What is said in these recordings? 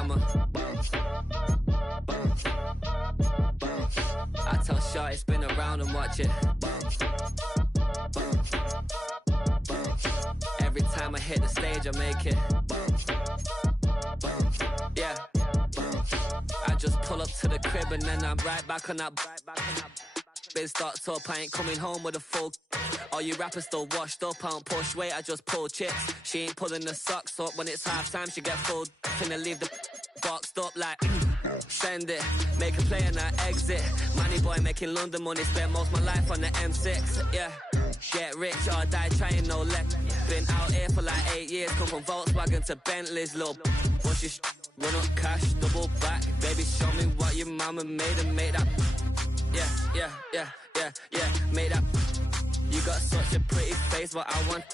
I'm a bounce, bounce, bounce. I tell Shorty spin around and watch it bounce, bounce, bounce. Every time I hit the stage, I make it bounce, bounce, yeah, bounce. I just pull up to the crib and then I'm right back on that. Biz starts up, I ain't coming home with a full. All you rappers still washed up, I don't push weight, I just pull chips. She ain't pulling the socks up, when it's half time she get full. Finna leave the boxed up like send it, make a play and I exit. Money boy making London money, spent most of my life on the M6, yeah. Get rich or die trying, no left. Been out here for like 8 years, come from Volkswagen to Bentley's, little what's your run up cash, double back. Baby show me what your mama made and made that. Yeah, made up. You got such a pretty face, but I want.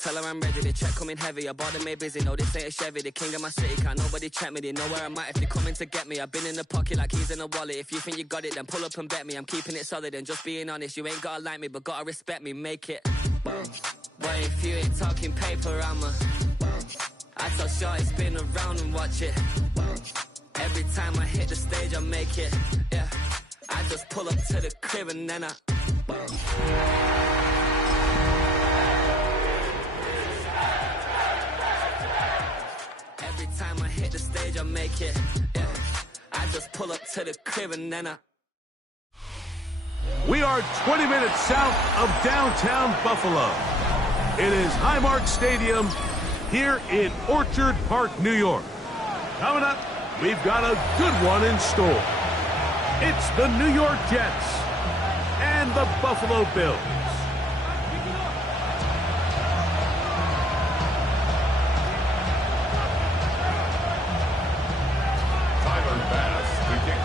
Tell her I'm ready, the check coming heavy. I bought them made busy, no this ain't a Chevy. The king of my city, can't nobody check me. They know where I'm at if they coming to get me. I've been in the pocket like keys in a wallet. If you think you got it, then pull up and bet me. I'm keeping it solid and just being honest. You ain't gotta like me, but gotta respect me, make it bounce. But if you ain't talking paper, I'm a bounce. I tell Shorty spin around and watch it bounce. Every time I hit the stage, I make it, yeah. I just pull up to the crib and then I bounce. Every time I hit the stage, I make it, yeah. I just pull up to the crib and then I. We are 20 minutes south of downtown Buffalo. It is Highmark Stadium here in Orchard Park, New York. Coming up, we've got a good one in store. It's the New York Jets and the Buffalo Bills.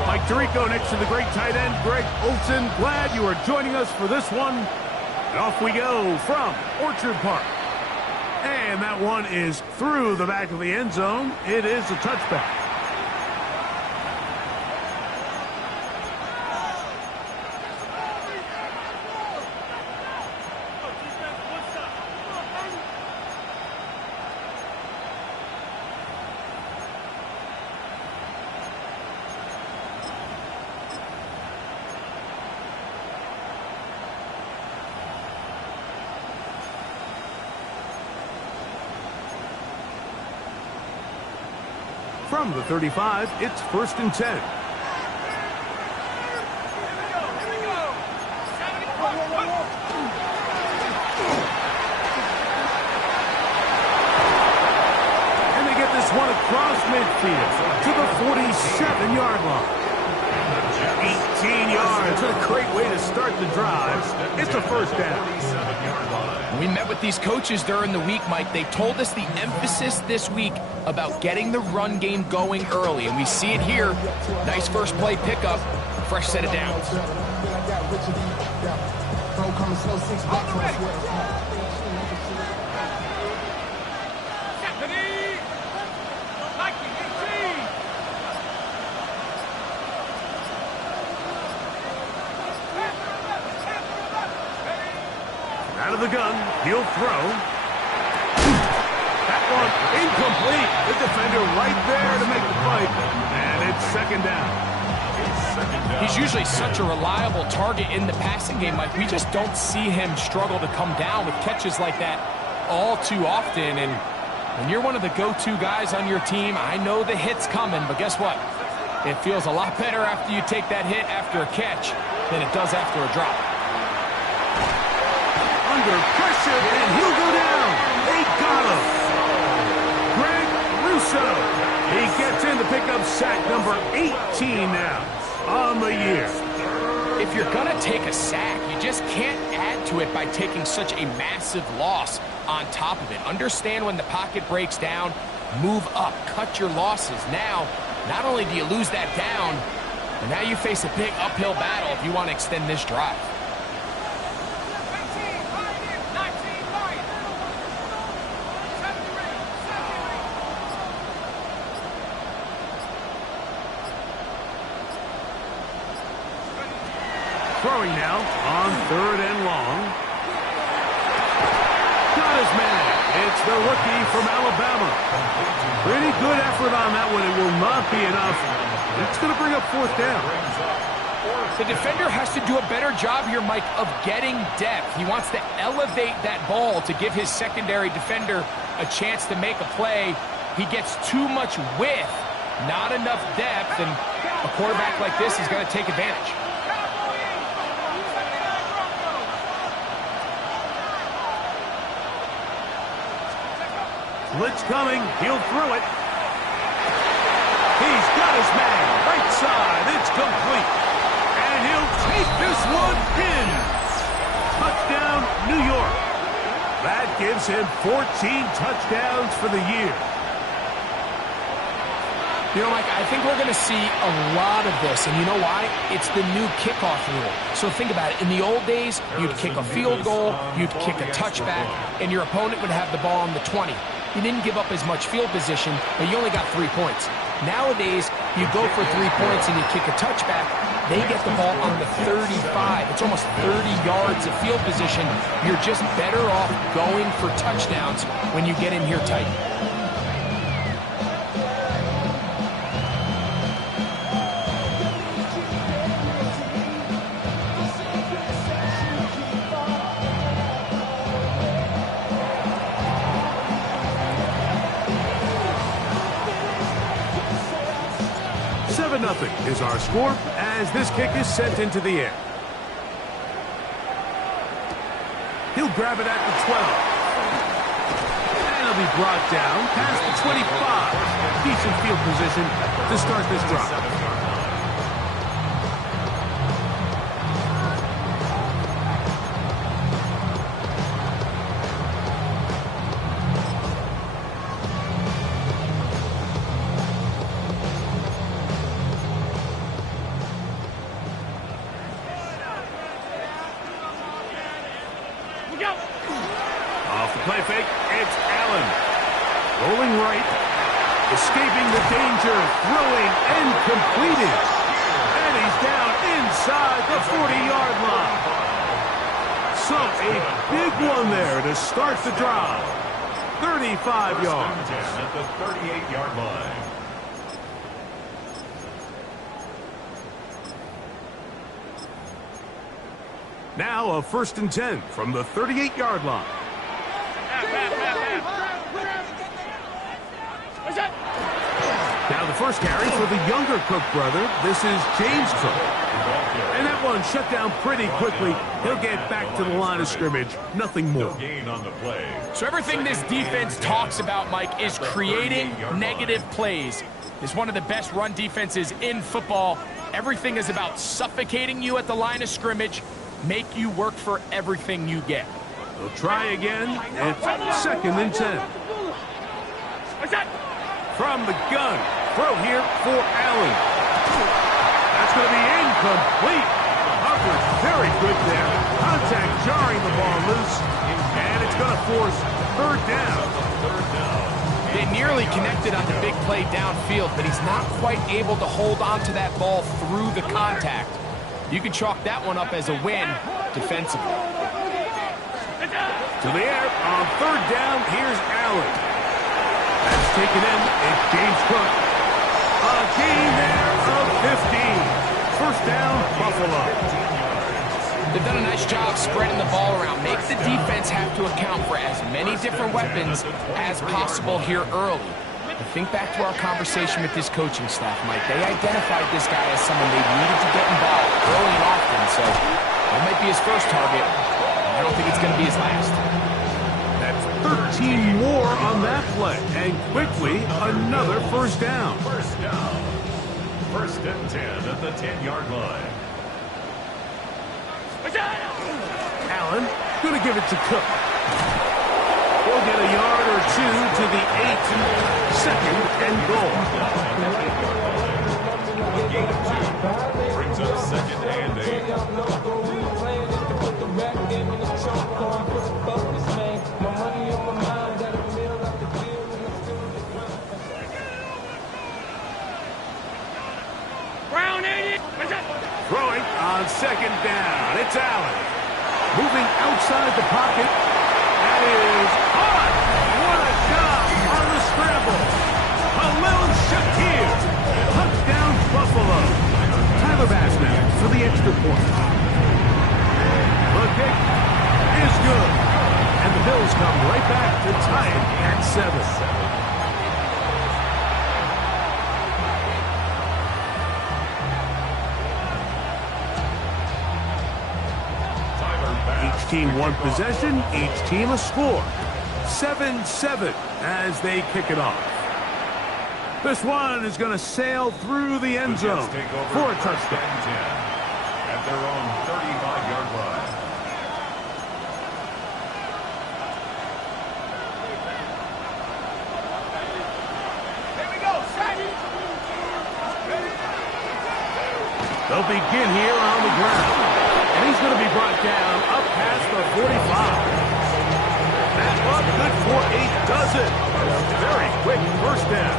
Mike Tirico next to the great tight end, Greg Olson. Glad you are joining us for this one. And off we go from Orchard Park. And that one is through the back of the end zone. It is a touchback. From the 35, it's 1st and 10. And they get this one across midfield to the 47-yard line. 18 yards. What a great way to start the drive. It's a first down. We met with these coaches during the week, Mike. They told us the emphasis this week about getting the run game going early, and we see it here. Nice first play pickup, fresh set of downs. Out of the gun, he'll throw. That one incomplete. The defender right there to make the fight. And it's second down. He's usually such a reliable target in the passing game, Mike. We just don't see him struggle to come down with catches like that all too often. And when you're one of the go-to guys on your team, I know the hit's coming, but guess what? It feels a lot better after you take that hit after a catch than it does after a drop. Under pressure, and he'll go down. They got him. Greg Russo. He gets in to pick up sack number 18 now on the year. If you're going to take a sack, you just can't add to it by taking such a massive loss on top of it. Understand when the pocket breaks down, move up, cut your losses. Now, not only do you lose that down, but now you face a big uphill battle if you want to extend this drive. Throwing now on 3rd and long. Got got his man. It's the rookie from Alabama. Pretty good effort on that one. It will not be enough. It's going to bring up fourth down. The defender has to do a better job here, Mike, of getting depth. He wants to elevate that ball to give his secondary defender a chance to make a play. He gets too much width, not enough depth, and a quarterback like this is going to take advantage. Blitz coming. He'll throw it. He's got his man. Right side. It's complete. And he'll take this one in. Touchdown, New York. That gives him 14 touchdowns for the year. You know, Mike, I think we're going to see a lot of this, and you know why? It's the new kickoff rule. So think about it. In the old days, you'd kick a field goal, you'd kick a touchback, and your opponent would have the ball on the 20. You didn't give up as much field position, but you only got 3 points. Nowadays, you go for 3 points and you kick a touchback, they get the ball on the 35. It's almost 30 yards of field position. You're just better off going for touchdowns when you get in here tight. Nothing is our score as this kick is sent into the air. He'll grab it at the 12. And he'll be brought down past the 25. Decent field position to start this drive. Off the play fake, it's Allen. Rolling right, escaping the danger, throwing and completing. And he's down inside the 40-yard line. So a big one there to start the drive. 35 yards. At the 38-yard line. Now a 1st and 10 from the 38-yard line. Now the first carry for the younger Cook brother. This is James Cook. And that one shut down pretty quickly. He'll get back to the line of scrimmage. Nothing more. Gain on the play. So everything this defense talks about, Mike, is creating negative plays. It's one of the best run defenses in football. Everything is about suffocating you at the line of scrimmage, make you work for everything you get. They'll try again. It's 2nd and 10. From the gun. Throw here for Allen. That's going to be incomplete. Coverage very good there. Contact jarring the ball loose. And it's going to force 3rd down. They nearly connected on the big play downfield, but he's not quite able to hold on to that ball through the contact. You can chalk that one up as a win defensively. To the air on 3rd down. Here's Allen. That's taken in. It's James Cook. A gain there of 15. 1st down, Buffalo. They've done a nice job spreading the ball around. Make the defense have to account for as many different weapons as possible here early. But think back to our conversation with this coaching staff, Mike. They identified this guy as someone they needed to get involved early and often, so that might be his first target. I don't think it's going to be his last. That's 13 more on that play. And quickly, another 1st down. 1st and 10 at the 10-yard line. Allen going to give it to Cook. He'll get a yard or 2 to the 8. 2nd and goal. Gain of 2 brings up 2nd and 8. Throwing on 2nd down. It's Allen. Moving outside the pocket. That is extra point. The kick is good. And the Bills come right back to tie it at 7. Each team one possession, each team a score. 7-7 as they kick it off. This one is going to sail through the end zone for a touchdown. At their own 35-yard line. Here we go, set. They'll begin here on the ground. And he's going to be brought down up past the 45. That one, good for 8, does it. Very quick first down.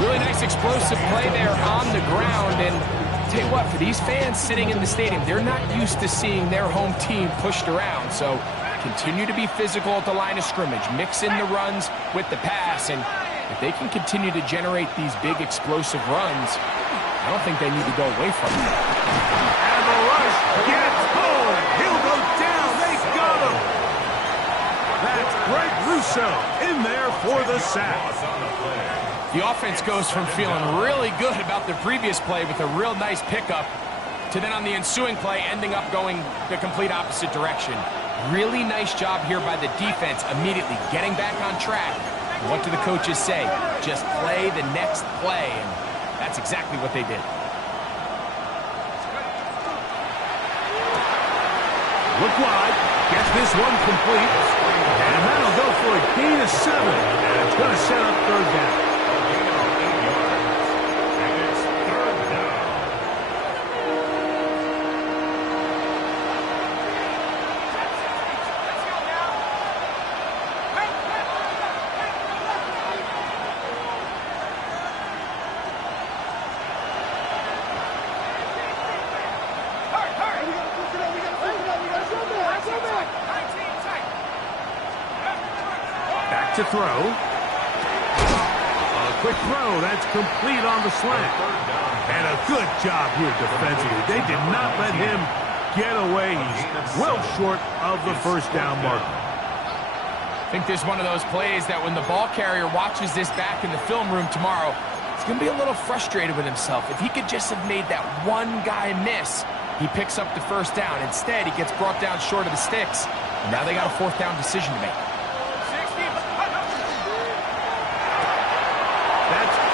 Really nice explosive play there on the ground. And tell you what, for these fans sitting in the stadium, they're not used to seeing their home team pushed around. So continue to be physical at the line of scrimmage. Mix in the runs with the pass. And if they can continue to generate these big explosive runs, I don't think they need to go away from it. And the rush gets home. He'll go down. They got him. That's Greg Russo in there for the sack. The offense goes from feeling really good about the previous play with a real nice pickup to then on the ensuing play ending up going the complete opposite direction. Really nice job here by the defense immediately getting back on track. And what do the coaches say? Just play the next play. And that's exactly what they did. Look wide. Gets this one complete. And that'll go for a gain of 7. And it's going to set up third down. To throw. A quick throw. That's complete on the slant. And a good job here defensively. They did not let him get away. He's well short of the first down marker. I think there's one of those plays that when the ball carrier watches this back in the film room tomorrow, he's going to be a little frustrated with himself. If he could just have made that one guy miss, he picks up the first down. Instead, he gets brought down short of the sticks. And now they got a fourth down decision to make.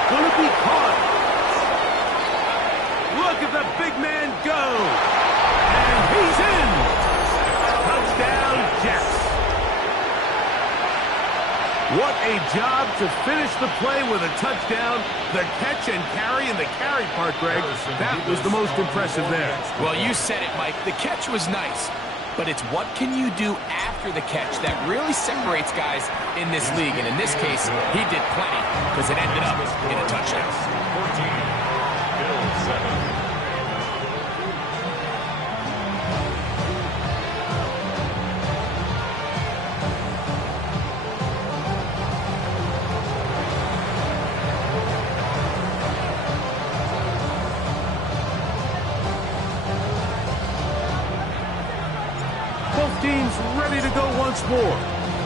Going to be caught. Look at the big man go. And he's in. Touchdown, Jets. What a job to finish the play with a touchdown. The catch and carry, and the carry part, Greg, that was the most impressive there. Well, you said it, Mike. The catch was nice. But it's what can you do after the catch that really separates guys in this league. And in this case, he did plenty because it ended up in a touchdown. 14, Bills 7. Teams ready to go once more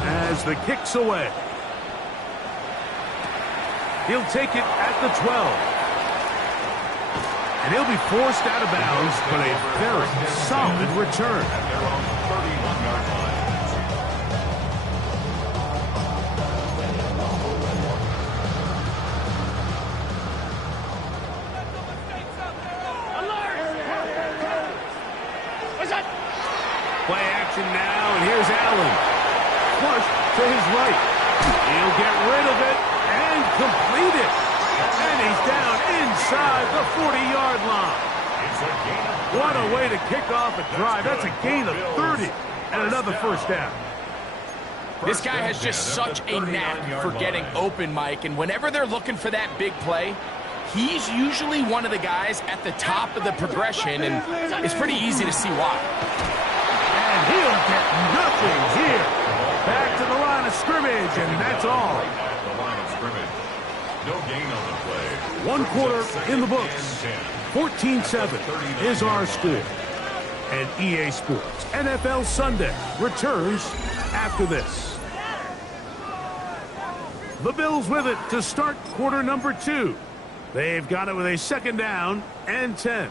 as the kick's away. He'll take it at the 12. And he'll be forced out of bounds, but a very solid return. At their own 31-yard line. Play action now, and here's Allen. Flush to his right. He'll get rid of it and complete it. And he's down inside the 40-yard line. What a way to kick off a drive. That's a gain of 30 and another first down. This guy has just such a knack for getting open, Mike, and whenever they're looking for that big play, he's usually one of the guys at the top of the progression, and it's pretty easy to see why. And he'll get nothing here. Back to the line of scrimmage, and that's all. At the line of scrimmage. No gain on the play. One quarter in the books. 14-7 is our score. And EA Sports NFL Sunday returns after this. The Bills with it to start quarter number 2. They've got it with a 2nd down and 10.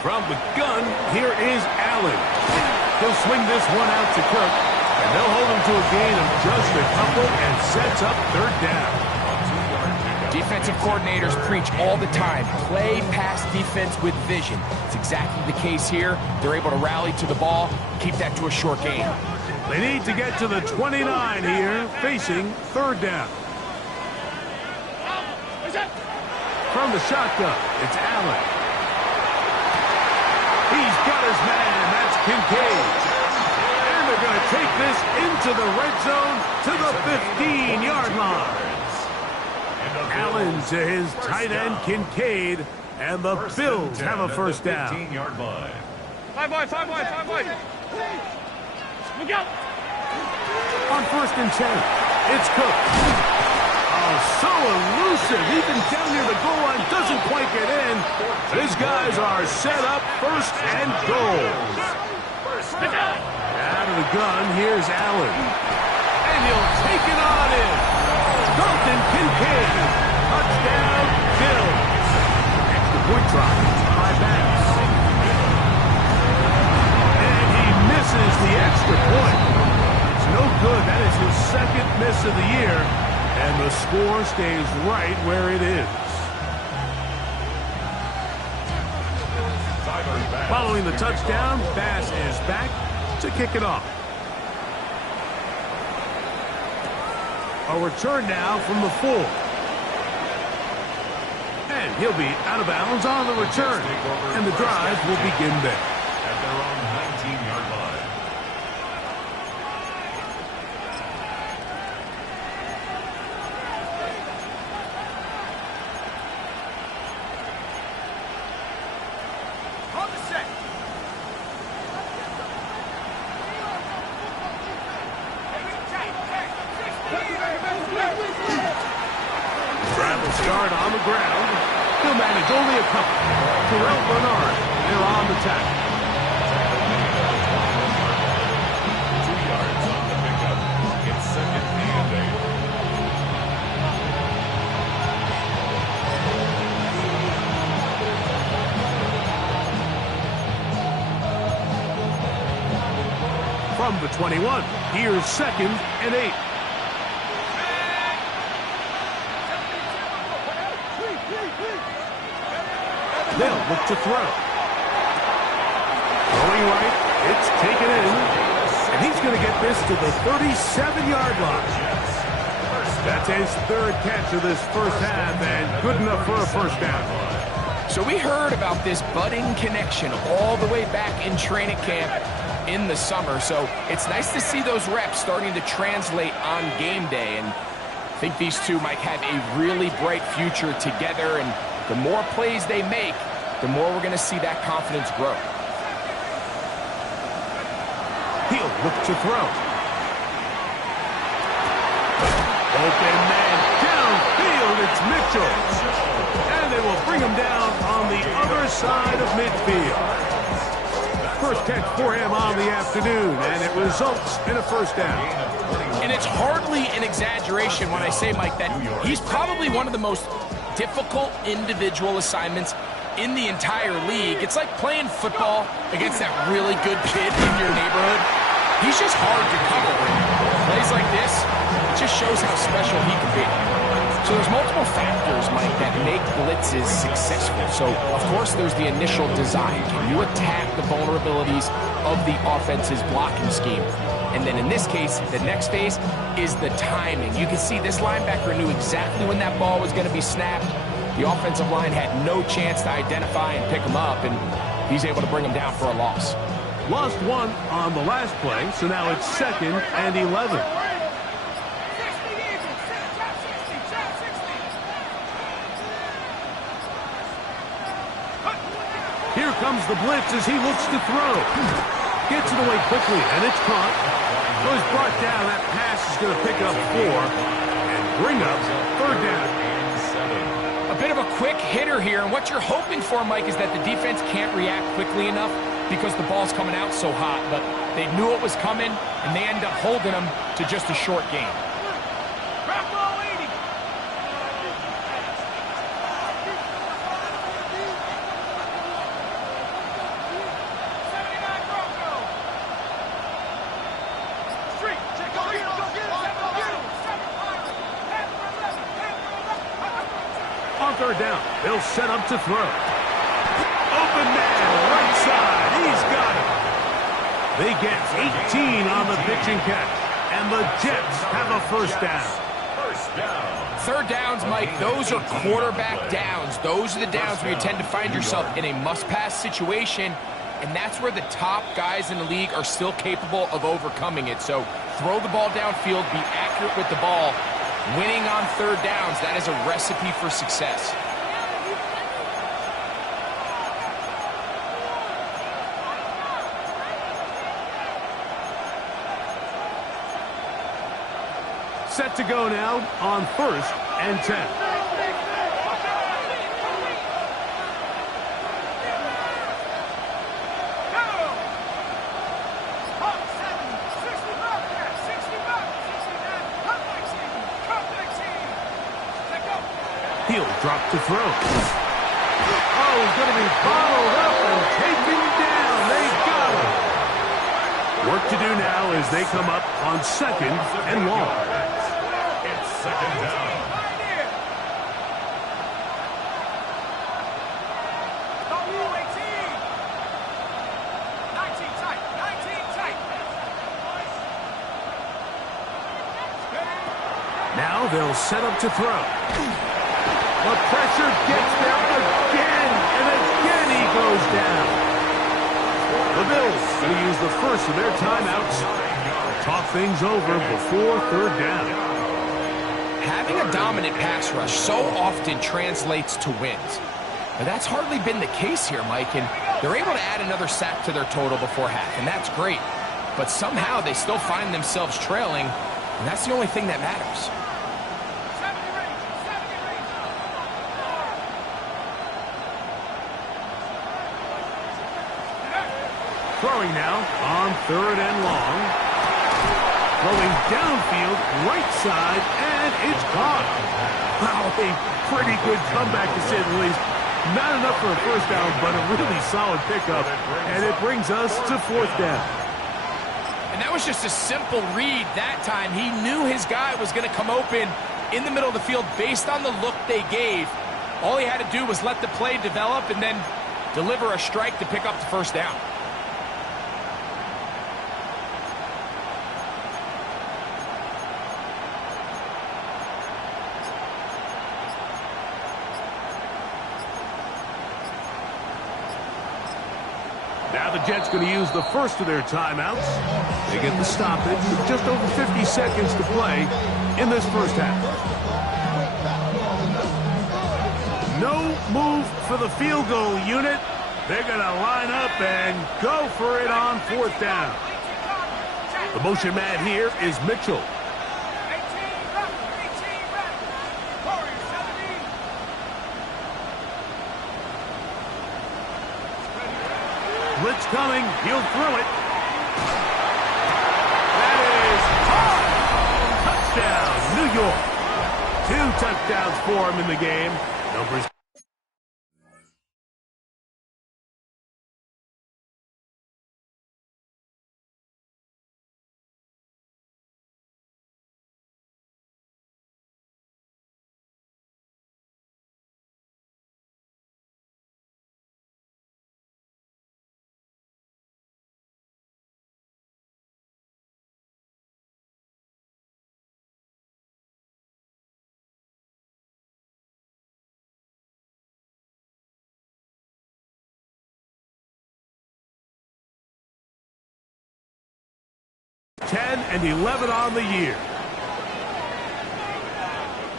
From the gun, here is Allen. He'll swing this one out to Cook, and they'll hold him to a gain of just a couple and sets up 3rd down. Defensive coordinators preach all the time, play pass defense with vision. It's exactly the case here. They're able to rally to the ball, keep that to a short gain. They need to get to the 29 here, facing 3rd down. From the shotgun, it's Allen. He's got his man. That's Kincaid. And they're going to take this into the red zone to the 15-yard line. Allen to his tight end, Kincaid. And the Bills have a 1st down. 15-yard line. 5 wide. Look out. On 1st and 10, it's Cook. Oh, so elusive. Even down near the goal line, doesn't quite get in. These guys are set up 1st and goal. Out of the gun, here's Allen. And he'll take it on in. Dalton Kincaid. Touchdown, Bills. Extra point try by Banks. And he misses the extra point. It's no good. That is his 2nd miss of the year. And the score stays right where it is. Following the touchdown, Bass is back to kick it off. A return now from the 4. And he'll be out of bounds on the return. And the drive will begin there. At their own 19-yard line. Start on the ground. He'll manage only a couple. Terrell Bernard, they're on the tackle. 2 yards on the pickup. It's 2nd and 8. From the 21, here's 2nd and 8. They'll look to throw. Going right, it's taken in. And he's going to get this to the 37-yard line. That's his 3rd catch of this 1st half, and good enough for a 1st down. So we heard about this budding connection all the way back in training camp in the summer. So it's nice to see those reps starting to translate on game day. And I think these two might have a really bright future together. And the more plays they make, the more we're going to see that confidence grow. He'll look to throw. Open man downfield, it's Mitchell. And they will bring him down on the other side of midfield. 1st catch for him on the afternoon, and it results in a 1st down. And it's hardly an exaggeration when I say, Mike, that he's probably one of the most difficult individual assignments in the entire league. It's like playing football against that really good kid in your neighborhood. He's just hard to cover. Plays like this, it just shows how special he can be. So there's multiple factors, Mike, that make blitzes successful. So, of course, there's the initial design. Can you attack the vulnerabilities of the offense's blocking scheme? And then in this case, the next phase is the timing. You can see this linebacker knew exactly when that ball was going to be snapped. The offensive line had no chance to identify and pick him up, and he's able to bring him down for a loss. Lost one on the last play, so now it's 2nd and 11. Here comes the blitz as he looks to throw. Gets it away quickly, and it's caught. So he's brought down. That pass is going to pick up 4 and bring up 3rd down. A bit of a quick hitter here, and what you're hoping for, Mike, is that the defense can't react quickly enough because the ball's coming out so hot. But they knew it was coming, and they end up holding them to just a short gain. On 3rd down, they'll set up to throw. Open man, right side, he's got it. They get 18 on the pitch and catch, and the Jets have a 1st down. 3rd downs, Mike, those are quarterback downs. Those are the downs where you tend to find yourself in a must-pass situation, and that's where the top guys in the league are still capable of overcoming it. So throw the ball downfield, be accurate with the ball. Winning on 3rd downs, that is a recipe for success. Set to go now on 1st and 10. He'll drop to throw. Oh, he's going to be followed up and taken down. They got him. Work to do now as they come up on 2nd and long. It's 2nd down. Now they'll set up to throw. The pressure gets there again, and again he goes down. The Bills going to use the first of their timeouts to talk things over before 3rd down. Having a dominant pass rush so often translates to wins. But that's hardly been the case here, Mike, and they're able to add another sack to their total before half, and that's great. But somehow they still find themselves trailing, and that's the only thing that matters. Throwing now on 3rd and long. Throwing downfield, right side, and it's caught. Wow, a pretty good comeback to say the least. Not enough for a 1st down, but a really solid pickup. And it brings us to 4th down. And that was just a simple read that time. He knew his guy was going to come open in the middle of the field based on the look they gave. All he had to do was let the play develop and then deliver a strike to pick up the 1st down. Now the Jets going to use the first of their timeouts. They get the stoppage with just over 50 seconds to play in this 1st half. No move for the field goal unit. They're going to line up and go for it on 4th down. The motion man here is Mitchell. Blitz coming. He'll throw it. That is touchdown, New York. 2 touchdowns for him in the game. Numbers. And 11 on the year.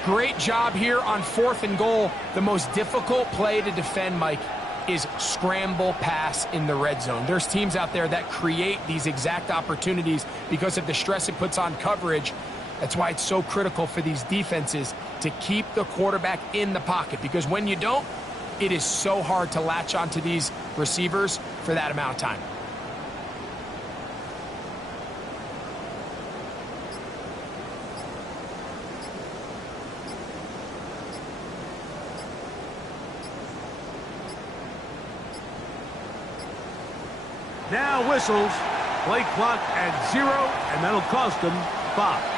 Great job here on 4th and goal. The most difficult play to defend, Mike. is scramble pass in the red zone. There's teams out there that create these exact opportunities because of the stress it puts on coverage. That's why it's so critical for these defenses to keep the quarterback in the pocket, because when you don't, it is so hard to latch onto these receivers for that amount of time. Now whistles, play clock at 0, and that'll cost them 5.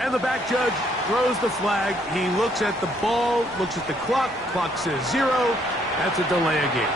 And the back judge throws the flag. He looks at the ball, looks at the clock. Clock says 0. That's a delay of game.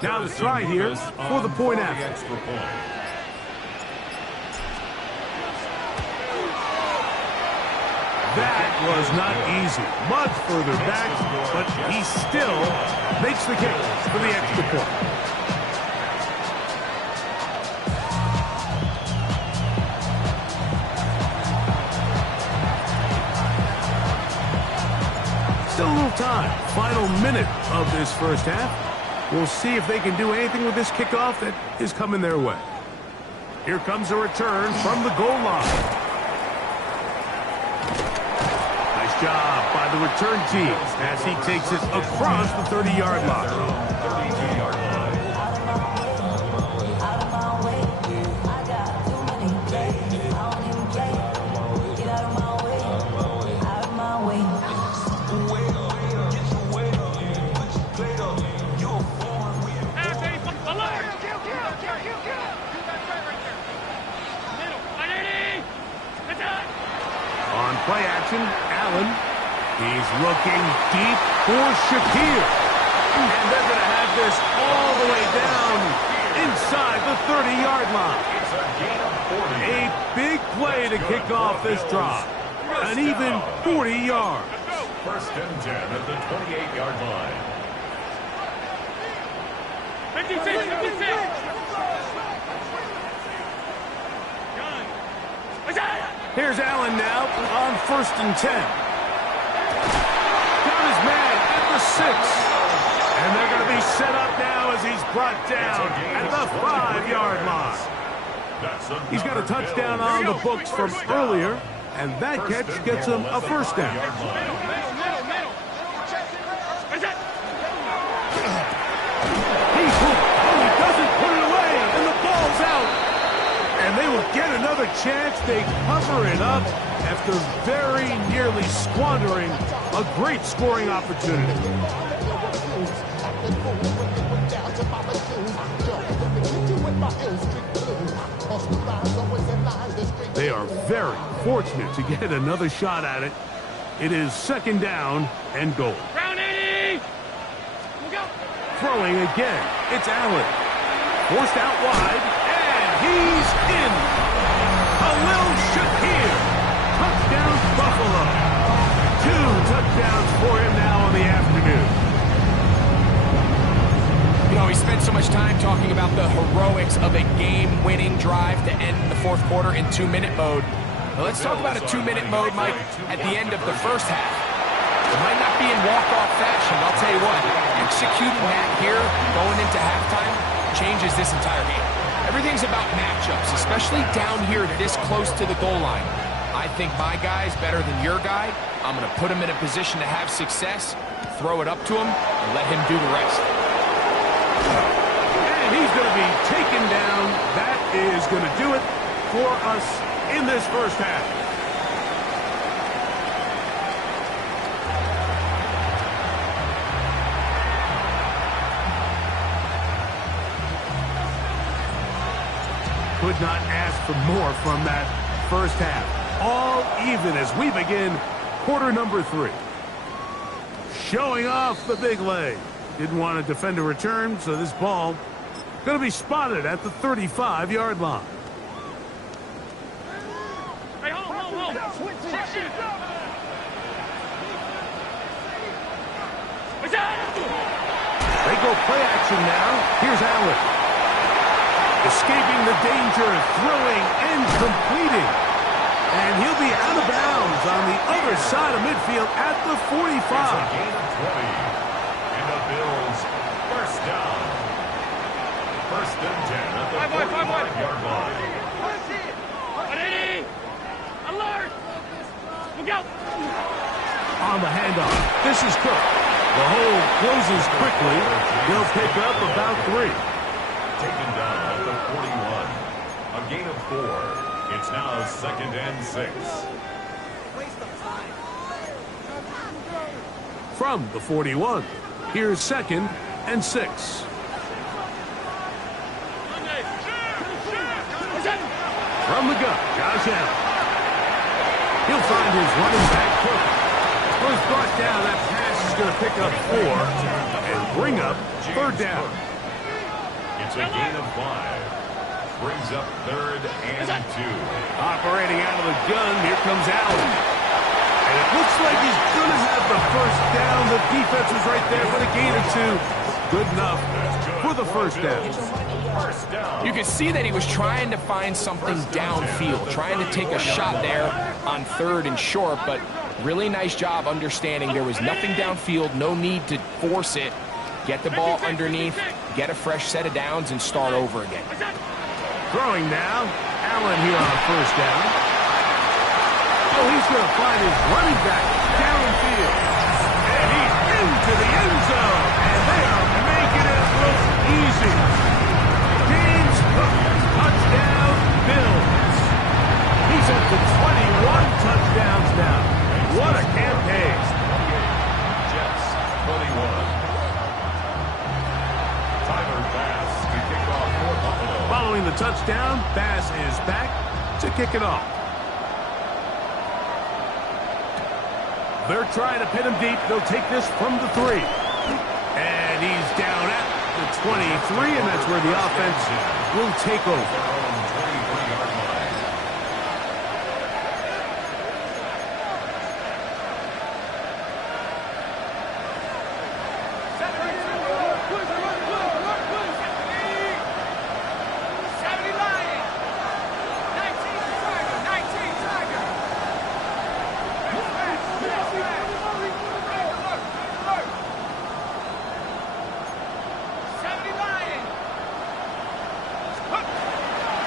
Now the try here for the point after. Extra point. That was not easy. Much further back, but he still makes the kick for the extra point. Still a little time. Final minute of this first half. We'll see if they can do anything with this kickoff that is coming their way. Here comes a return from the goal line. Nice job by the return team as he takes it across the 30-yard line. 32-yard line. On play action, Allen. He's looking deep for Shakir. And they're going to have this all the way down inside the 30-yard line. It's a gain of 40. A big play to kick off this drive. An even 40 yards. First and 10 at the 28-yard line. 56. Here's Allen now on 1st and 10. Got his man at the 6. And they're going to be set up now as he's brought down at the 5-yard line. He's got a touchdown on the books from earlier, and that catch gets him a first down. another chance. They cover it up after very nearly squandering a great scoring opportunity. They are very fortunate to get another shot at it. It is second down and goal. Round 80! Go! Throwing again. It's Allen. Forced out wide, and he's in. Khalil Shakir. Touchdown, Buffalo. 2 touchdowns for him now on the afternoon. You know, he spent so much time talking about the heroics of a game-winning drive to end the fourth quarter in 2-minute mode. Well, let's talk about a 2-minute mode, Mike, at the end of the first half. It might not be in walk-off fashion, I'll tell you what. Executing that here, going into halftime, changes this entire game. Everything's about matchups, especially down here this close to the goal line. I think my guy's better than your guy. I'm going to put him in a position to have success, throw it up to him, and let him do the rest. And he's going to be taken down. That is going to do it for us in this first half. Could not ask for more from that first half. All even as we begin quarter number 3. Showing off the big leg. Didn't want to defend a return, so this ball going to be spotted at the 35-yard line. Hey, hold. They go play action now. Here's Allen. Escaping the danger, throwing and completing. And he'll be out of bounds on the other side of midfield at the 45. It's a gain of 20. And the Bills first down. First and 10 at the 45-yard line. 180! Alert! Look out! On the handoff. This is Cook. The hole closes quickly. They'll pick up about 3. Taken down at the 41. A gain of 4. It's now second and 6. From the 41, here's second and 6. From the gun, Josh Allen. He'll find his running back, Cook. Was brought down. That pass is going to pick up 4 and bring up third down. It's a gain of 5. Brings up third and 2. Operating out of the gun, here comes Allen. And it looks like he's going to have the first down. The defense was right there, but a gain of 2. Good enough for the first down. You can see that he was trying to find something downfield, trying to take a shot there on third and short, but really nice job understanding there was nothing downfield, no need to force it. Get the ball underneath, get a fresh set of downs, and start over again. Throwing now, Allen here on first down. Oh, he's going to find his running back downfield. And he's into the end zone. And they are making it look easy. James Cook, touchdown, Bills. He's up to 21 touchdowns now. What a campaign. Jets, 21. Tyler Bass to kick off for Buffalo. Following the touchdown, Bass is back to kick it off. They're trying to pin him deep. They'll take this from the 3. And he's down at the 23, and that's where the offense will take over.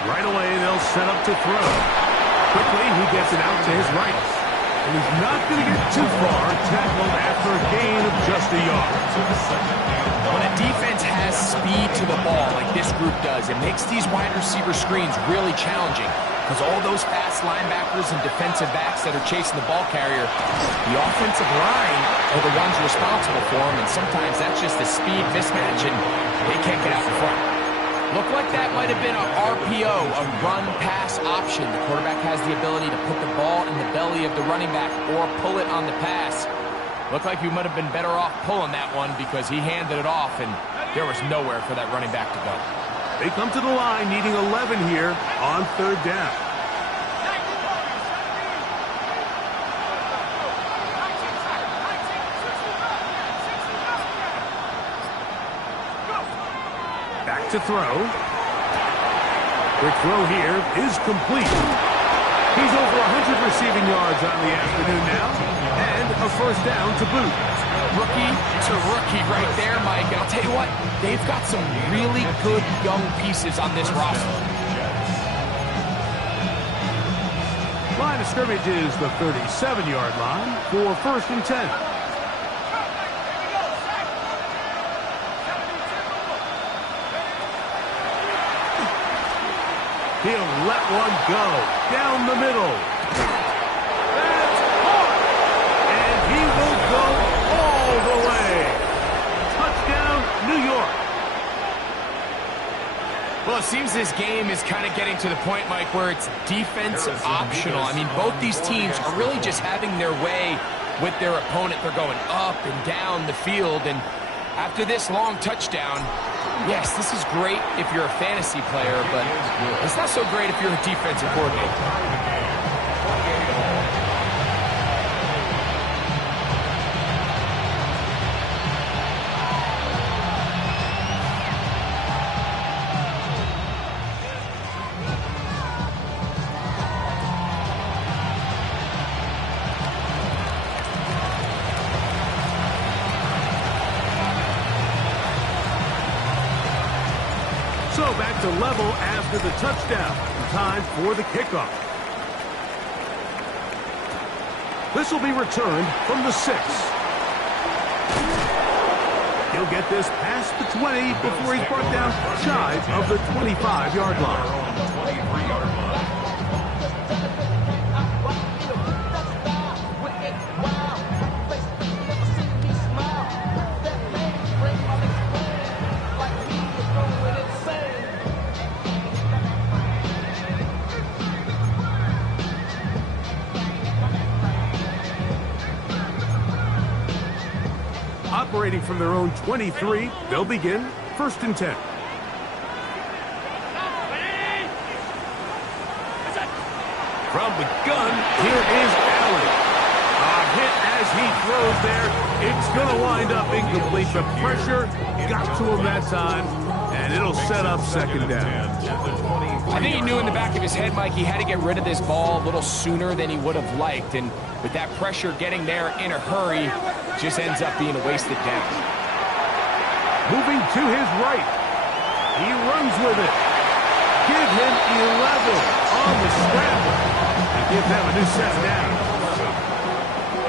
Right away, they'll set up to throw. Quickly, he gets it out to his right. And he's not going to get too far, tackled after a gain of just a yard. When a defense has speed to the ball like this group does, it makes these wide receiver screens really challenging. because all those fast linebackers and defensive backs that are chasing the ball carrier, the offensive line are the ones responsible for them, and sometimes that's just a speed mismatch, and they can't get out in front. Looked like that might have been a RPO, a run-pass option. The quarterback has the ability to put the ball in the belly of the running back or pull it on the pass. Looked like he might have been better off pulling that one because he handed it off, and there was nowhere for that running back to go. They come to the line needing 11 here on 3rd down. Back to throw. Quick throw here is complete. He's over 100 receiving yards on the afternoon now, and a 1st down to boot. Rookie to rookie right there, Mike. And I'll tell you what, they've got some really good young pieces on this roster. Line of scrimmage is the 37-yard line for 1st and 10. He'll let one go down the middle. That's caught! And he will go all the way. Touchdown, New York. Well, it seems this game is kind of getting to the point, Mike, where it's defense optional. I mean, both these teams are really just having their way with their opponent. They're going up and down the field, and after this long touchdown, yes, this is great if you're a fantasy player, but it's not so great if you're a defensive coordinator. So back to level after the touchdown. Time for the kickoff. This will be returned from the 6. He'll get this past the 20 before he's brought down shy of the 25-yard line. Operating from their own 23, they'll begin 1st and 10. From the gun, here is Allen. A hit as he throws there. It's going to wind up incomplete. The pressure got to him that time, and it'll set up 2nd down. I think he knew in the back of his head, Mike, he had to get rid of this ball a little sooner than he would have liked, and with that pressure getting there in a hurry, just ends up being a wasted down. Moving to his right. He runs with it. Give him 11 on the scramble and give them a new set down.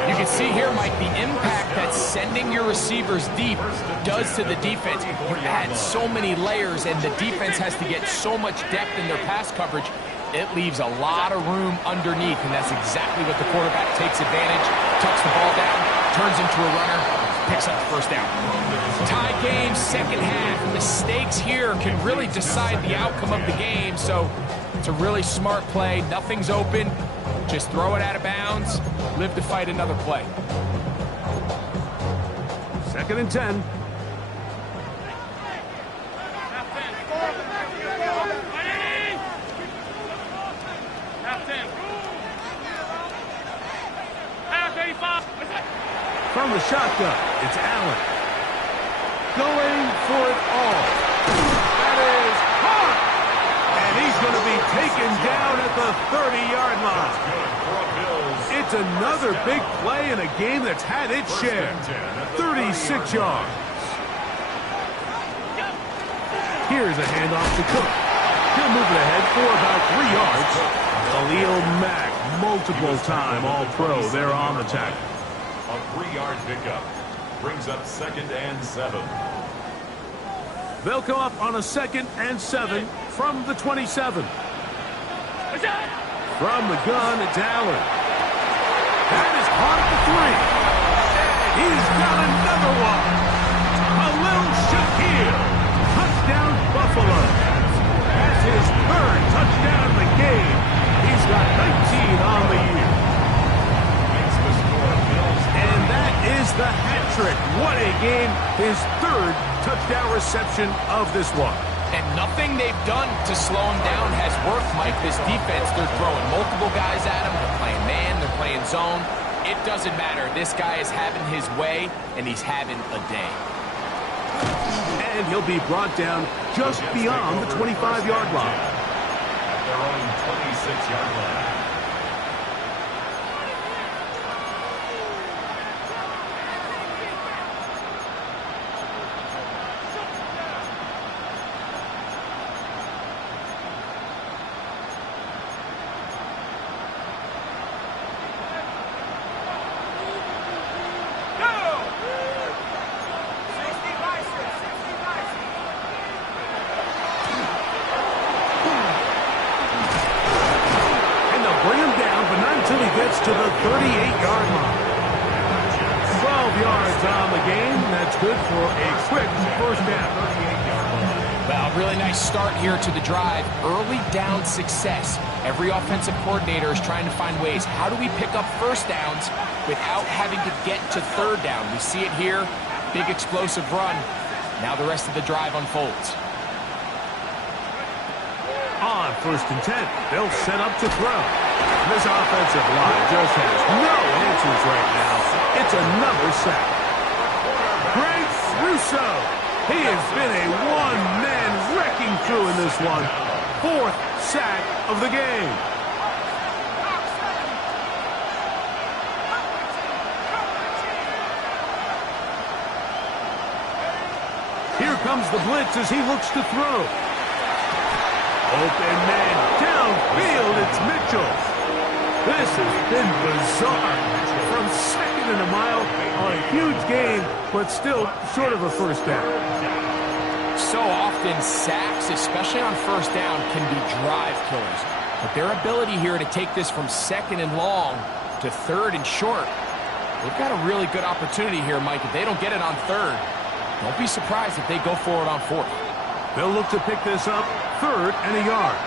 You can see here, Mike, the impact that sending your receivers deep does to the defense. You add so many layers, and the defense has to get so much depth in their pass coverage. It leaves a lot of room underneath, and that's exactly what the quarterback takes advantage, tucks the ball down, turns into a runner, picks up the 1st down. Tie game, 2nd half. Mistakes here can really decide the outcome of the game, so it's a really smart play. Nothing's open. Just throw it out of bounds, live to fight another play. 2nd and 10. From the shotgun, it's Allen. Going for it all. That is caught! And he's going to be taken down at the 30-yard line. It's another big play in a game that's had its share. 36 yards. Here's a handoff to Cook. He'll move it ahead for about 3 yards. Khalil Mack, multiple time All-Pro there on the tackle. A 3-yard pickup brings up 2nd and 7. They'll come up on a 2nd and 7 from the 27. From the gun, it's Allen. That is caught at the 3. And he's got another one. A little Shaquille. Touchdown, Buffalo. That's his 3rd touchdown in the game. He's got 19 on the year. And that is the hat trick. What a game. His 3rd touchdown reception of this one. And nothing they've done to slow him down has worked, Mike. This defense, they're throwing multiple guys at him. They're playing man, they're playing zone. It doesn't matter. This guy is having his way, and he's having a day. And he'll be brought down just beyond the 25-yard line. At their own 26-yard line. To the 38-yard line. 12 yards on the game. That's good for a quick first down. Well, really nice start here to the drive. Early down success. Every offensive coordinator is trying to find ways. How do we pick up first downs without having to get to 3rd down? We see it here. Big explosive run. Now the rest of the drive unfolds. On 1st and 10, they'll set up to throw. This offensive line just has no answers right now. It's another sack. Greg Russo. He has been a one-man wrecking crew in this one. 4th sack of the game. Here comes the blitz as he looks to throw. Open man downfield, it's Mitchell. This has been bizarre. From 2nd and a mile on a huge gain, but still short of a first down. So often, sacks, especially on first down, can be drive killers. But their ability here to take this from 2nd and long to 3rd and short, they've got a really good opportunity here, Mike. If they don't get it on 3rd, don't be surprised if they go for it on 4th. They'll look to pick this up 3rd and a yard.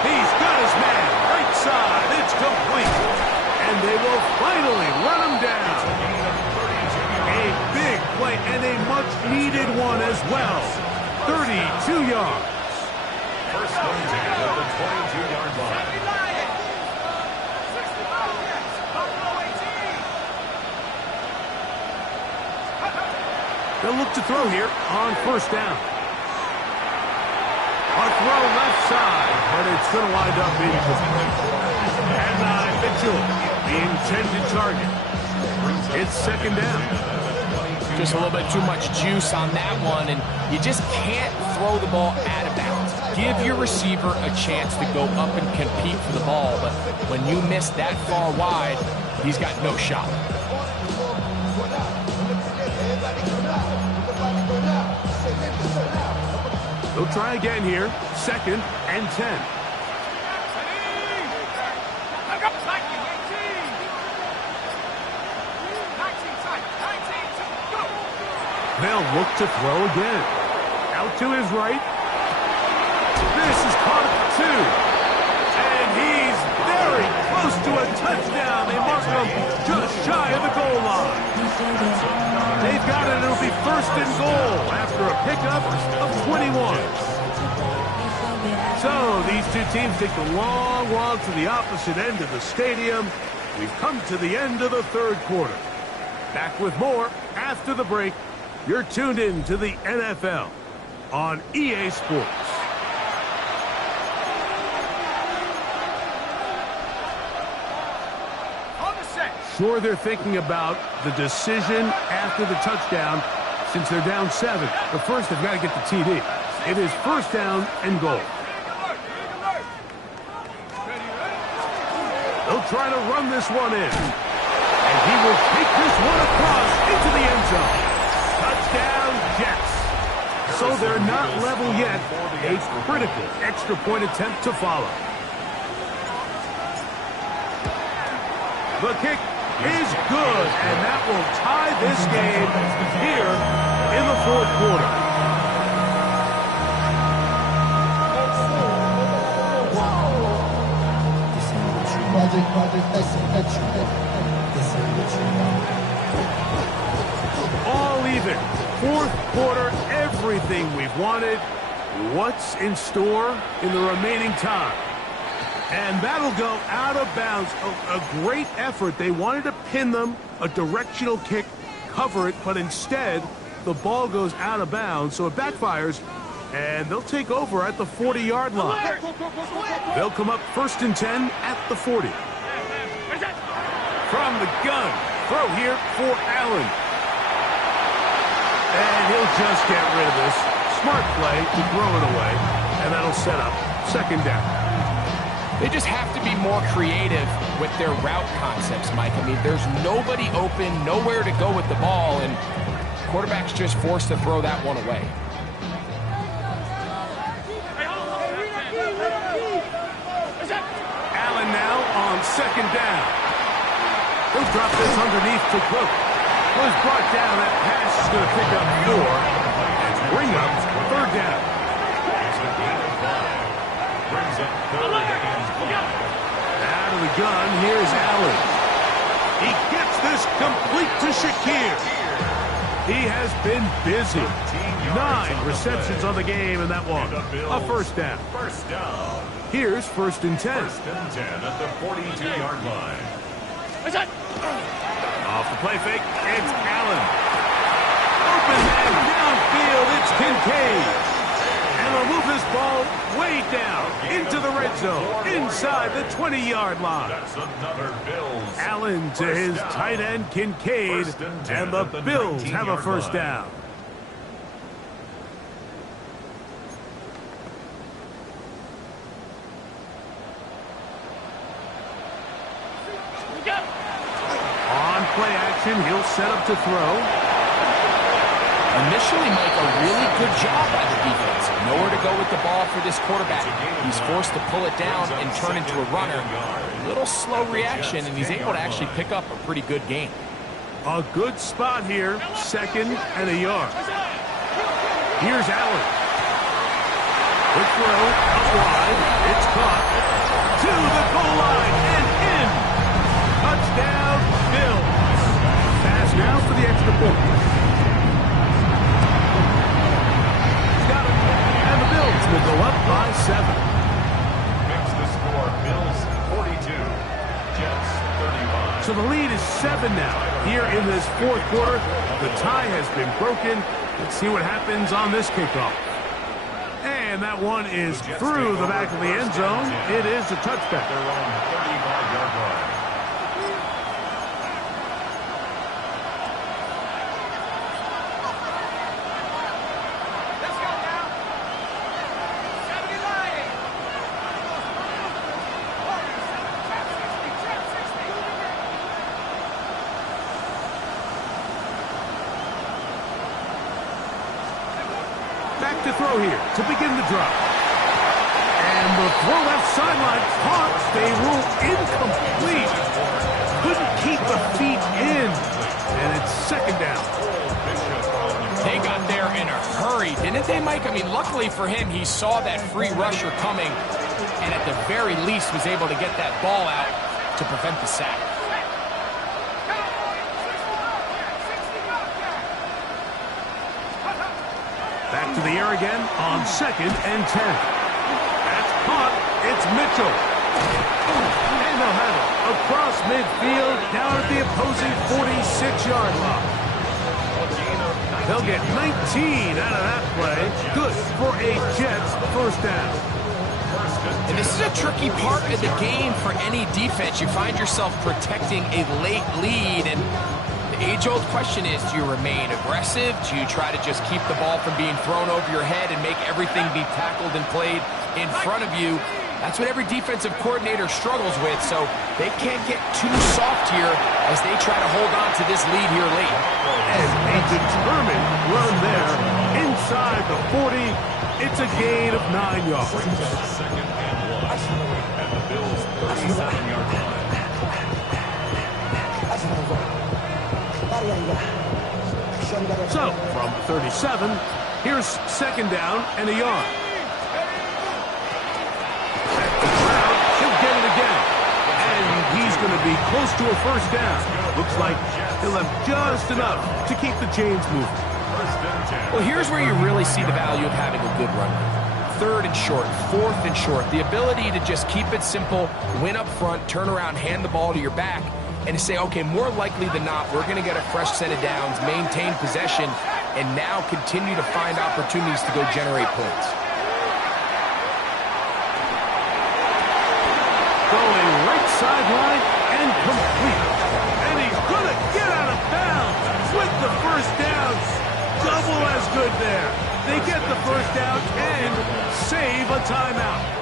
He's got his man right side. It's complete. And they will finally run him down. A big play and a much-needed one as well. 32 yards. First contact at the 22-yard line. They'll look to throw here on 1st down. A throw left side, but it's going to wind up being complete. And Mitchell, the intended target. It's 2nd down. Just a little bit too much juice on that one, and you just can't throw the ball out of bounds. Give your receiver a chance to go up and compete for the ball, but when you miss that far wide, he's got no shot. They'll try again here. 2nd and 10. They'll look to throw again. Out to his right. This is caught at 2. And he's very close to a touchdown. They mark him just shy of the goal line. They've got it. It'll be 1st and goal after a pickup of 21. So these two teams take the long walk to the opposite end of the stadium. We've come to the end of the 3rd quarter. Back with more after the break. You're tuned in to the NFL on EA Sports. Sure, they're thinking about the decision after the touchdown since they're down 7. But first, they've got to get the TD. It is 1st down and goal. They'll try to run this one in. And he will take this one across into the end zone. Touchdown, Jets. So they're not level yet. A critical extra point attempt to follow. The kick is good, and that will tie this game here in the fourth quarter. All even. Fourth quarter, everything we've wanted. What's in store in the remaining time? And that'll go out of bounds. A great effort. They wanted to pin them, a directional kick, cover it, but instead the ball goes out of bounds, so it backfires, and they'll take over at the 40-yard line. They'll come up 1st and 10 at the 40. From the gun, throw here for Allen. And he'll just get rid of this. Smart play to throw it away, and that'll set up 2nd down. They just have to be more creative with their route concepts, Mike. I mean, there's nobody open, nowhere to go with the ball, and quarterback's just forced to throw that one away. Allen now on 2nd down. He'll drop this underneath to Cook. Was brought down. That pass is going to pick up 4 and bring up 3rd down. Out of the gun, here's Allen. He gets this complete to Shakir. He has been busy. 9 receptions on the game in that one. A 1st down. Here's 1st and 10. 1st and 10 at the 42-yard line. Off the play fake, it's Allen. Open and downfield, it's Kincaid. And they'll move this ball way down into the red zone, inside the 20-yard line. That's another Bills. Allen to his tight end, Kincaid, and the Bills have a 1st down. On play action, he'll set up to throw. Initially, Mike, a really good job by the defense. Nowhere to go with the ball for this quarterback. He's forced to pull it down and turn into a runner. A little slow reaction, and he's able to actually pick up a pretty good game. A good spot here, 2nd and a yard. Here's Allen. Quick throw, up wide. It's caught. To the goal line and in. Touchdown, Bills. Pass now for the extra point. Got it. And the Bills will go up by 7. Makes the score Bills 42, Jets 35. So the lead is 7 now. Here in this fourth quarter, the tie has been broken. Let's see what happens on this kickoff. And that one is through the back of the end zone. It is a touchback. Their own 35-yard line. Back to throw here to begin the drive. And the throw left sideline caught. They rule incomplete. Couldn't keep the feet in. And it's 2nd down. They got there in a hurry, didn't they, Mike? I mean, luckily for him, he saw that free rusher coming, and at the very least was able to get that ball out to prevent the sack. Back to the air again on 2nd and 10. That's caught. It's Mitchell. And they'll have it across midfield down at the opposing 46-yard line. They'll get 19 out of that play. Good for a Jets 1st down. And this is a tricky part of the game for any defense. You find yourself protecting a late lead, and the age-old question is, do you remain aggressive? Do you try to just keep the ball from being thrown over your head and make everything be tackled and played in front of you? That's what every defensive coordinator struggles with, so they can't get too soft here as they try to hold on to this lead here late. And a determined run there inside the 40. It's a gain of 9 yards. Second and 1 at the Bills' 37-yard line. So, from 37, here's second down and a yard. The crowd should get it again. And he's going to be close to a first down. Looks like he'll have just enough to keep the chains moving. Well, here's where you really see the value of having a good runner. Third and short, fourth and short. The ability to just keep it simple, win up front, turn around, hand the ball to your back, and to say, okay, more likely than not, we're going to get a fresh set of downs, maintain possession, and now continue to find opportunities to go generate points. Going right sideline and complete. And he's going to get out of bounds with the first down. Double as good there. They get the first down and save a timeout.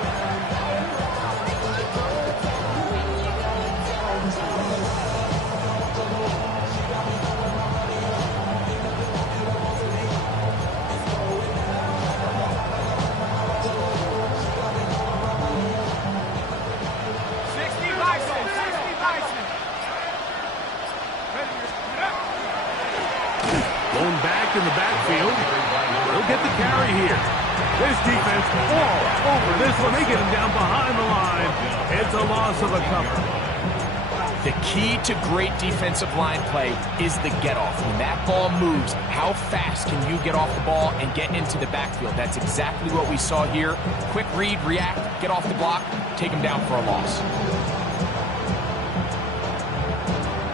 Going back in the backfield. He'll get the carry here. This defense all over this one. They get him down behind the line. It's a loss of a cover. The key to great defensive line play is the get-off. When that ball moves, how fast can you get off the ball and get into the backfield? That's exactly what we saw here. Quick read, react, get off the block, take him down for a loss.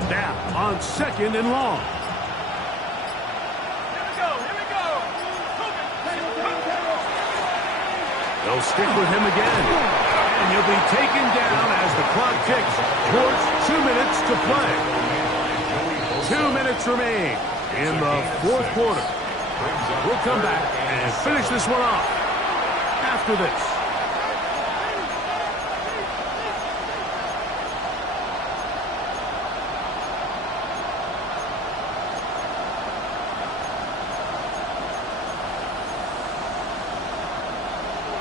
Now on second and long. They'll stick with him again. And he'll be taken down as the clock ticks towards 2 minutes to play. 2 minutes remain in the fourth quarter. We'll come back and finish this one off after this.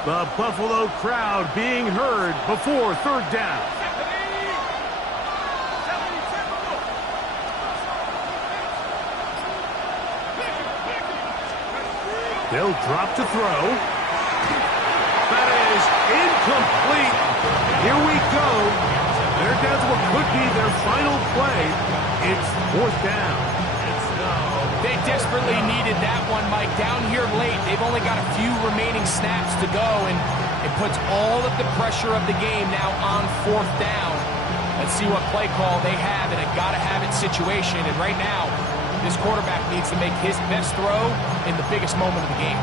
The Buffalo crowd being heard before third down. They'll drop to throw. That is incomplete. Here we go. They're down to what could be their final play. It's fourth down. They desperately needed that one, Mike. Down here late, they've only got a few remaining snaps to go, and it puts all of the pressure of the game now on fourth down. Let's see what play call they have in a gotta-have-it situation. And right now, this quarterback needs to make his best throw in the biggest moment of the game.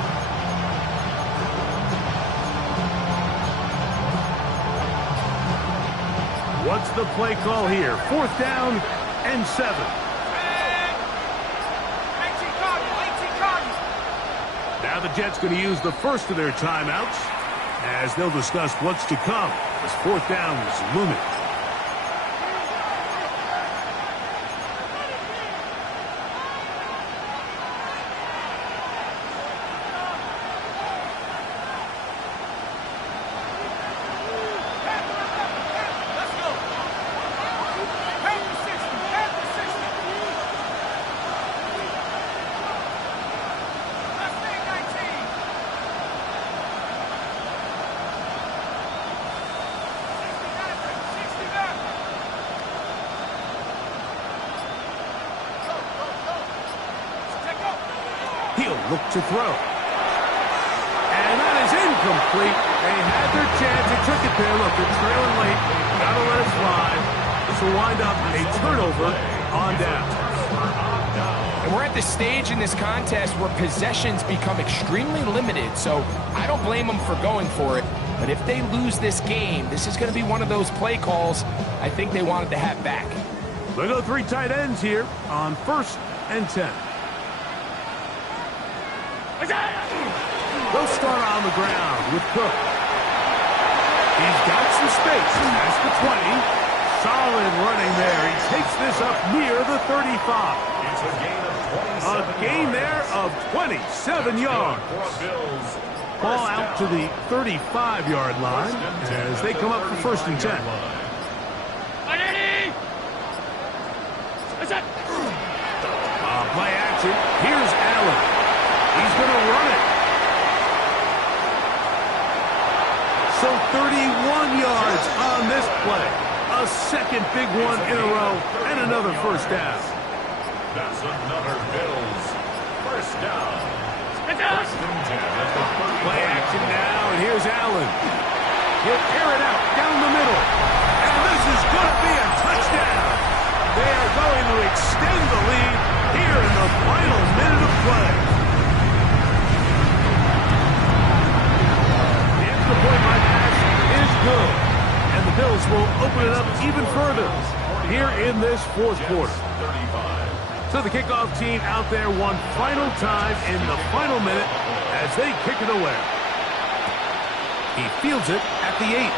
What's the play call here? Fourth down and 7. Now the Jets going to use the first of their timeouts as they'll discuss what's to come as fourth down is looming. He'll look to throw. And that is incomplete. They had their chance. They took it there. Look, they're trailing late. Got to let it slide. This will wind up a turnover on down. And we're at the stage in this contest where possessions become extremely limited, so I don't blame them for going for it. But if they lose this game, this is going to be one of those play calls I think they wanted to have back. They go 3 tight ends here on 1st and 10. They'll start on the ground with Cook. He's got some space. That's the 20. Solid running there. He takes this up near the 35. It's a gain of A gain there of 27 yards. Ball out to the 35-yard line as they come up for 1st and 10. Play action. Here's Allen. He's going to run it. So 31 yards on this play. A second big one in a row and another 1st down. That's another Bills 1st down. 1st and 10 at the 35. Play action now, and here's Allen. He'll air it out down the middle. And this is going to be a touchdown. They are going to extend the lead here in the final minute of play. The extra point by pass is good. And the Bills will open it up even further here in this 4th quarter. So the kickoff team out there one final time in the final minute as they kick it away. He fields it at the 8.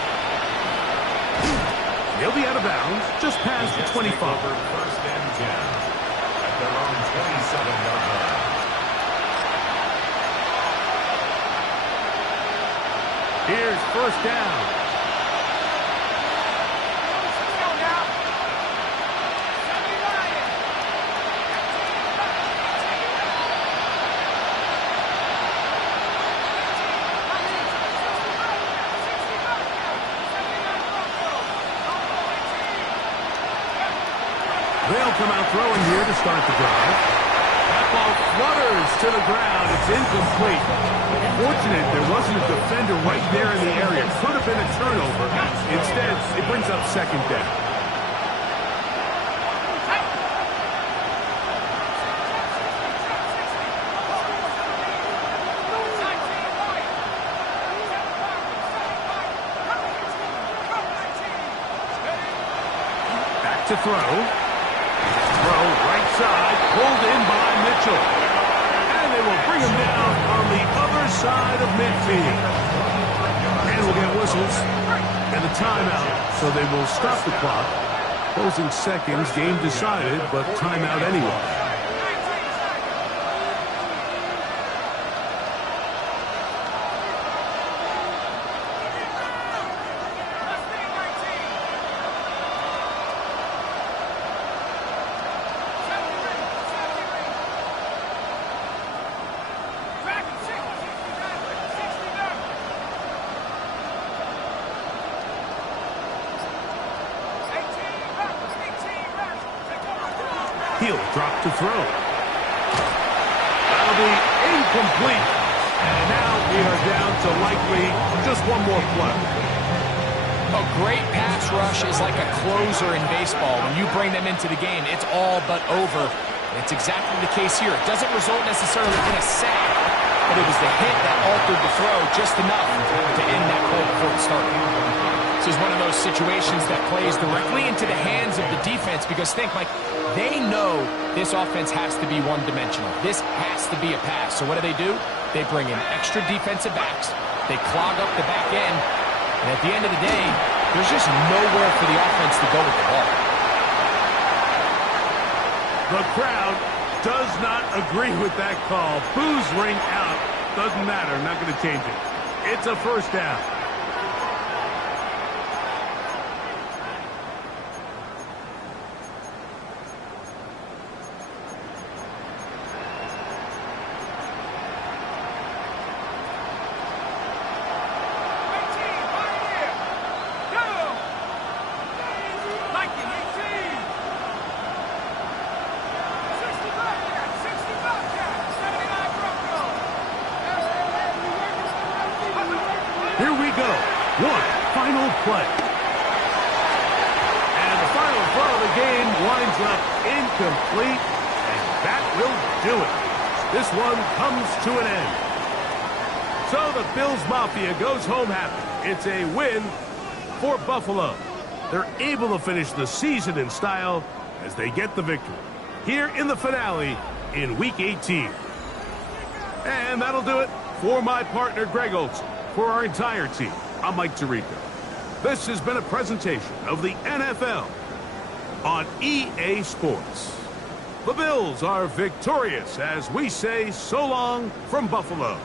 He'll be out of bounds just past the 25. 1st and 10 at their own 27-yard line. Here's 1st down. They'll come out throwing here to start the drive. That ball flutters to the ground. It's incomplete. Fortunate there wasn't a defender right there in the area. Could have been a turnover. Instead, it brings up 2nd down. Back to throw. Throw right side, pulled in by Mitchell. And they will bring him down on the other side of midfield. And we'll get whistles and a timeout, so they will stop the clock. Closing seconds, game decided, but timeout anyway. He'll drop to throw. That'll be incomplete. And now we are down to likely just one more play. A great pass rush is like a closer in baseball. When you bring them into the game, it's all but over. And it's exactly the case here. It doesn't result necessarily in a sack, but it was the hit that altered the throw just enough to end that play before it started. This is one of those situations that plays directly into the hands of the defense because think, Mike, they know this offense has to be one-dimensional. This has to be a pass. So what do? They bring in extra defensive backs. They clog up the back end. And at the end of the day, there's just nowhere for the offense to go with the ball. The crowd does not agree with that call. Boos ring out. Doesn't matter. Not going to change it. It's a 1st down. Here we go. One final play. And the final throw of the game winds up incomplete. And that will do it. This one comes to an end. So the Bills Mafia goes home happy. It's a win for Buffalo. They're able to finish the season in style as they get the victory here in the finale in Week 18. And that'll do it for my partner, Greg Olson. For our entire team, I'm Mike Tirico. This has been a presentation of the NFL on EA Sports. The Bills are victorious as we say so long from Buffalo.